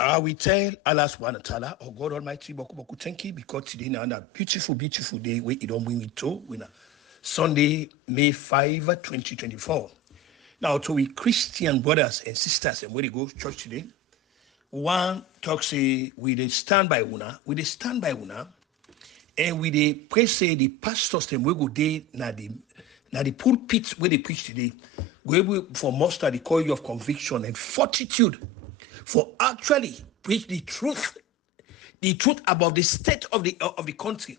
We tell Allah subhanahu wa ta'ala, oh God Almighty, boku thank you because today now a beautiful day where it don't bring it to Sunday, May 5, 2024. Now to we Christian brothers and sisters and where they go to church today, one talk say we dey stand by una, and we dey pray say the pastors them we go day na the pulpit where they preach today, we for muster the courage of conviction and fortitude for actually preach the truth about the state of the country,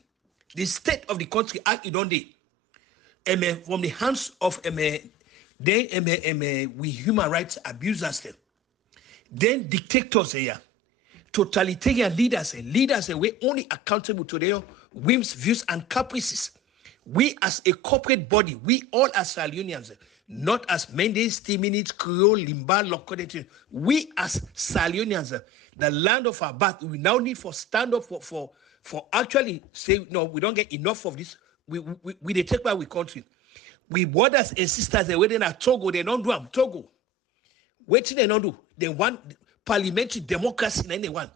as it don't dey, from the hands of we human rights abusers them, then dictators here, totalitarian leaders we only accountable to their whims, views, and caprices. We as a corporate body, we all as Salionians, not as Mendes, Timinit, Creole, Limba, Lokodet. We as Salionians, the land of our birth, we now need for stand up for actually say no, we don't get enough of this. We they take back we country. We brothers and sisters, they waiting at Togo, they don't do them. Togo. Waiting they don't do. They want parliamentary democracy in anyone.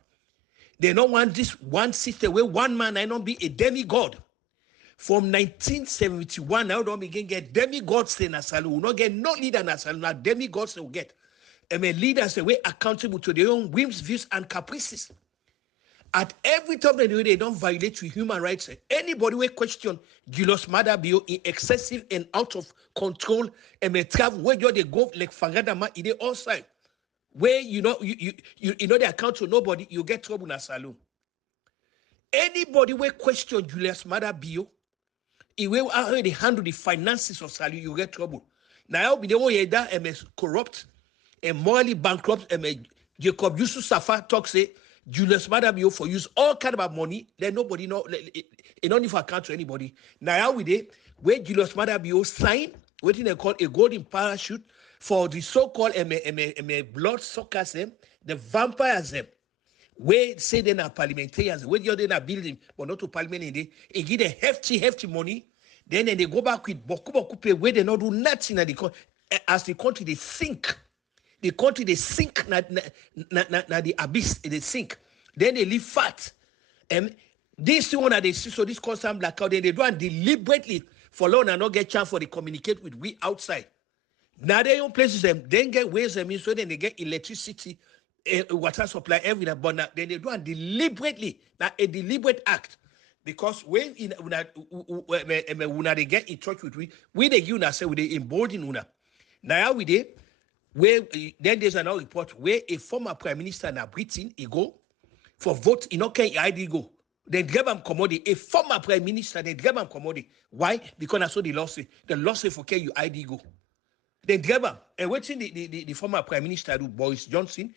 They don't want this one system where one man I don't be a demigod. From 1971, now don't begin get demigods in Nasalu. We not get no leader in Nasalu. Now demigods will get. Leaders they were accountable to their own whims, views, and caprices. At every time they don't violate human rights. Anybody will question Julius Maada Bio in excessive and out of control and travel where they go like Fagadama in the outside. Where you know they account to nobody, you get trouble in a saloon. Anybody will question Julius Maada Bio, he will already handle the finances of Saloon, you get trouble. Now be the way that corrupt and morally bankrupt Jacob Yusuf Safa talk say Julius Maada Bio for use all kind of money, then nobody know it don't even account to anybody. Now we dey where Julius Maada Bio sign what they call a golden parachute for the so-called blood suckers them, the vampires them. Where say they are parliamentarians, where you're in a building, but not to parliament, they give a hefty money, then they go back with boku pay where they not do nothing as the country they sink. The country they sink na the abyss, they sink. Then they leave fat. This one that they see, so this constant blackout, then they do and deliberately for long and not get chance for they communicate with we outside. Now they own places them, then get ways them in, so then they get electricity, water supply, everything. But now then they do and deliberately, now a deliberate act. Because when they get in touch with we they give us say we they embolden una. Now we they where then there's another report where a former prime minister in Britain he go for vote in okay ID go. They grab him commodity. A former prime minister, they grab him commodity. Why? Because I saw the law say for okay you ID go. They grab him. And waiting the former prime minister do Boris Johnson,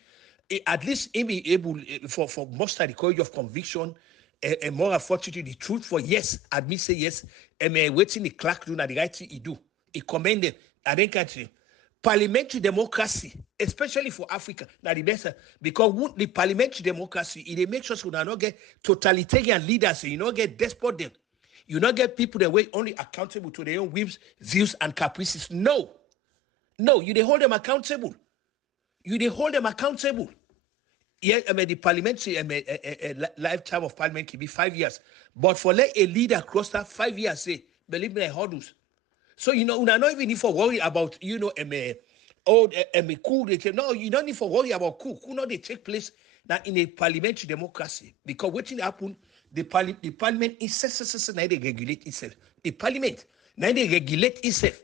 at least he be able for most of the courage of conviction and moral fortitude, the truth for yes, admit say yes, and waiting the clerk do not the right thing he do. He commend them. I think actually parliamentary democracy, especially for Africa, now the best because the parliamentary democracy, it makes sure we not get totalitarian leaders, you not get despot them, you not get people that way only accountable to their own whims, views, and caprices. No, you they hold them accountable. Yeah, the parliamentary lifetime of parliament can be 5 years, but for let a leader cross that 5 years, say believe me, hurdles. So we're not even need for worry about coup. They say, no, you don't need for worry about coup. Coup not they take place now in a parliamentary democracy because what happen the parliament itself now they regulate itself. The parliament now they regulate itself.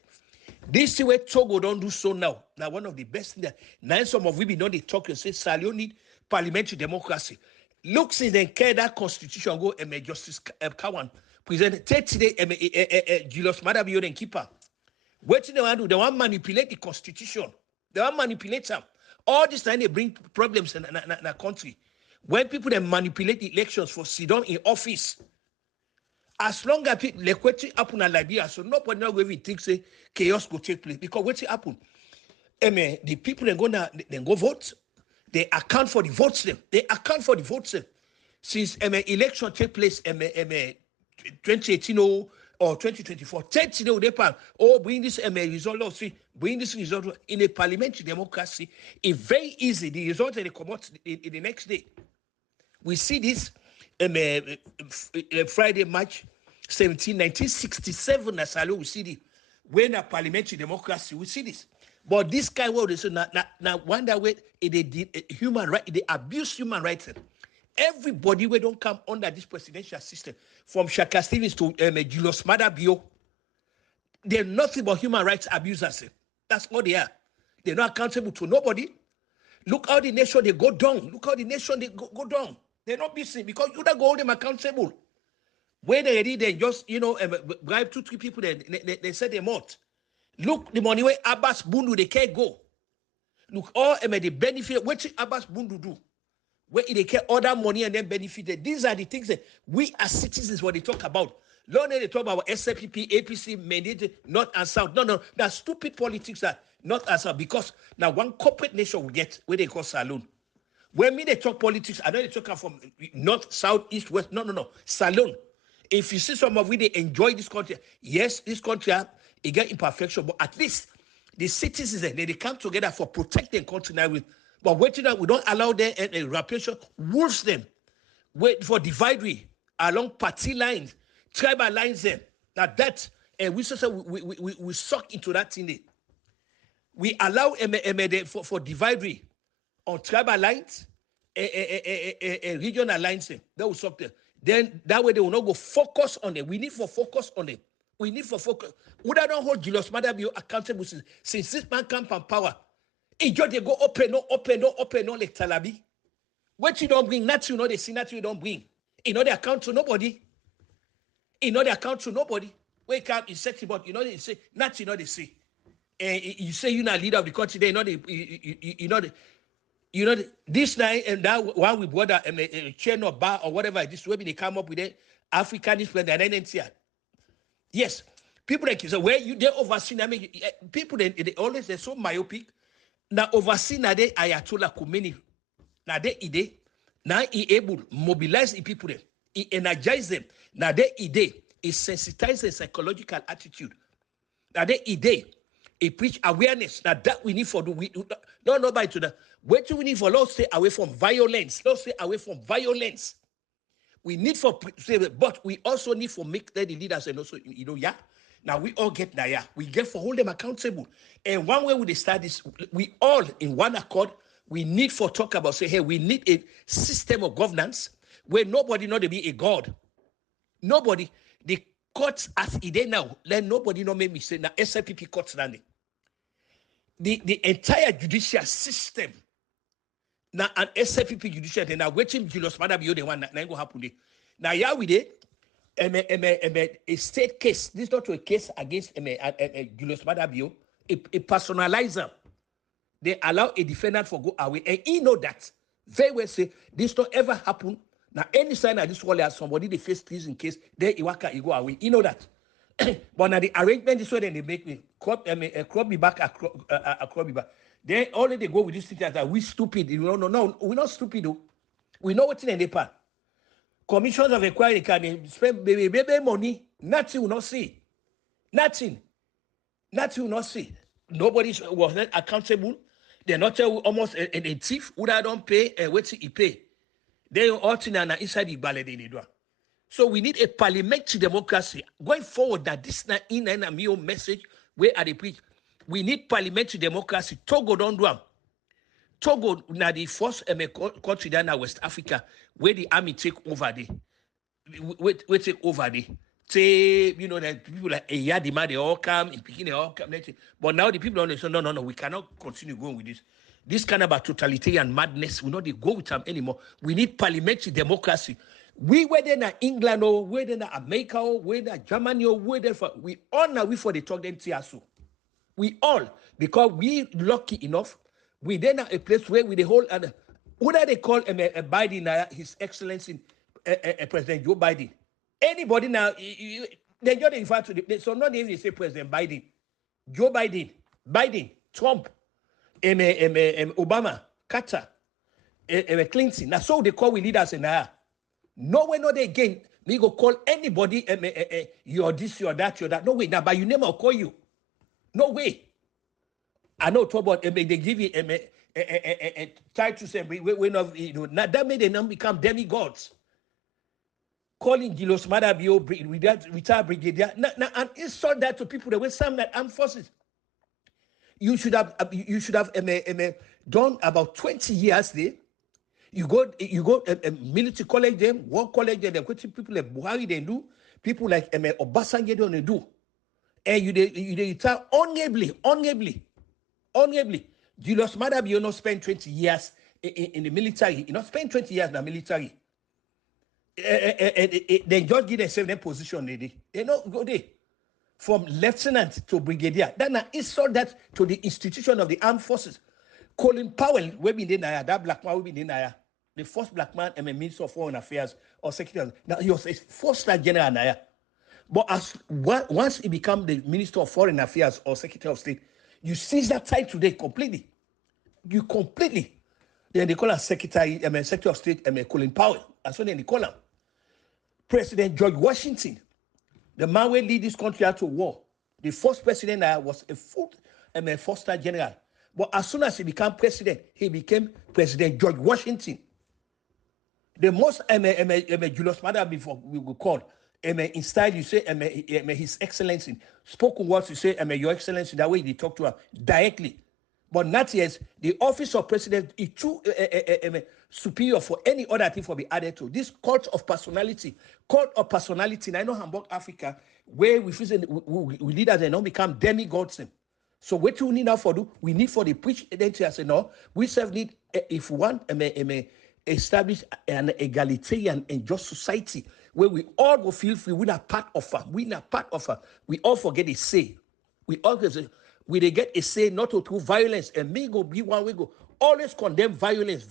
This is where Togo don't do so now. Now one of the best things that now some of we know they talk and say Salio need parliamentary democracy. Look since they care that constitution go Justice Kawan present 30 day Julius Maada Bio and keeper. What they want to do? They want to manipulate the constitution. They want to manipulate them. All this time they bring problems in the country. When people they manipulate the elections for sit down in office, as long as people like what happen in Liberia, so nobody not even think say chaos go take place because what happen? The people they go vote. They account for the votes them. Since election take place 2018 or or 2024. 30 days, they pan. Oh, bring this result. See, bring this result in a parliamentary democracy. It's very easy. The result they come out in the next day. We see this Friday, March 17, 1967. As we see this. When a parliamentary democracy, we see this. But this kind of world, so now wonder where they did human right, they abuse human rights. Everybody we don't come under this presidential system, from Shaka Stevens to Julius Maada Bio, they're nothing but human rights abusers. That's all they are. They're not accountable to nobody. Look how the nation they go down. Look how the nation they go down. They're not busy because you don't go hold them accountable. When they ready, they just bribe 2-3 people. They set them out. Look the money where Abbas Bundu they can't go. Look all the benefit. What Abbas Bundu do? Where they can order money and then benefit. These are the things that we as citizens what they talk about. Long they talk about SFPP, APC, mandate, North and South. No, that's stupid politics that North and South because now one corporate nation will get where they call saloon. When me they talk politics, I know they talk from North, South, East, West. No, saloon. If you see some of we they enjoy this country, yes, this country it get imperfection, but at least the citizens they come together for protecting country now with. But waiting that we don't allow them and reputation wolves them. Wait for dividery along party lines, tribal lines there. Now that we suck into that thing. We allow for dividery on tribal lines, regional lines. That will suck them. Then that way they will not go focus on it. We need for focus on it. We need for focus. Would I don't hold Julius Maada Bio accountable since this man come from power? It just they go open, no like Talabi. What you don't bring, nothing you know they see, nothing you don't bring. You know they account to nobody. Wake up, you sexy, but you know they say, nothing you know they see. And you say you're not leader of the country, they know this night and that one we brought a chain or bar or whatever, this way they come up with it, Africanist when they're NNCR. Yes, people like so where you they oversee, I mean, people they always they're so myopic. Now oversee na de Ayatollah Khomeini. Now they ide. Now he able mobilize the people them. He energize them. Now they ide. He sensitize the psychological attitude. Now they ide. He preach awareness. Now that we need for do we no nobody to that. What do we need for? Let's stay away from violence. We need for but we also need for make the leaders and also yeah. Now we all get there, yeah. We get for hold them accountable. And one way we start this, we all in one accord, we need for talk about say, hey, we need a system of governance where nobody know to be a god. Nobody, the courts as it is now, let nobody know make me say now SFPP courts now. The entire judicial system now an SFPP judicial now waiting Julius Maada Bio the one that go happen. Now yeah we did. A state case. This is not a case against Julius Maada Bio. A personalizer. They allow a defendant for go away, and he know that very well. Say this don't ever happen. Now any sign of this world as somebody they face treason case, then he go away. He know that. But now the arrangement is where they make me crop me back. Then only they go with this thing that we stupid. No, we're not stupid though. We know what's in the part. Commissions of inquiry can spend baby money. Nothing will not see. Nothing will not see. Nobody was not accountable. They're not almost a thief who don't pay and wait till he pay. They all inside the ballot they do. So we need a parliamentary democracy going forward. That this na in a meal message where are they preach. We need parliamentary democracy. Togo don't do. Togo now the first country down in West Africa where the army take over there. We take over there. Say, that people like Eyadima, they all come, in Peking, they all come. But now the people don't say, no, we cannot continue going with this. This kind of a totalitarian madness, we not go with them anymore. We need parliamentary democracy. We were there in England, or we were there in America, or we were there in Germany, or we were there we all now we for the talk them TSO. We all, because we lucky enough, we then are a place where we the whole other. What do they call Biden? His Excellency, President Joe Biden. Anybody now, they just refer to so not even say President Biden, Joe Biden, Trump, Obama, Carter, Clinton. Now so they call we leaders in there. Nowhere, no they again. Me go call anybody, you're this, you're that, you're that. No way. Now, by your name, I'll call you. No way. I know about they give you try to say we not, you know, now that made them become demigods. Calling Gilos Madabio retired brigadier. Now, and insult that to people that were some that armed forces. You should have done about 20 years there. You go military college them, war college them, people like Buhari they do, people like Obasanjo don't do. And you retire honorably. Julius Madab, you not spend 20 years in the military. You not spend 20 years in the military. They just give themselves their position. They not go there. From lieutenant to brigadier. Then I insult that to the institution of the armed forces. Colin Powell, we be there, that black man we be there. The first black man, Minister of Foreign Affairs or Secretary. Now he was a four-star general now. But once he become the Minister of Foreign Affairs or Secretary of State, you seize that title today completely. You completely. Then they call him Secretary of State, Colin Powell. That's what they call him. President George Washington, the man who lead this country out to war. The first president was a four-star general. But as soon as he became president, he became President George Washington. The most Julius Madab before we will call in style you say His Excellency. Spoken words you say Your Excellency. That way they talk to her directly. But not yet. The office of president is too superior for any other thing for be added to. This cult of personality. And I know Hamburg, Africa, where we leaders they don't become demigods. So what we need now for do? We need for the preach identity. I say no. We self need if we want establish an egalitarian and just society where we all go feel free. We're not part of her. We all forget a say. We they get a say not to violence. And me go be one we go always condemn violence.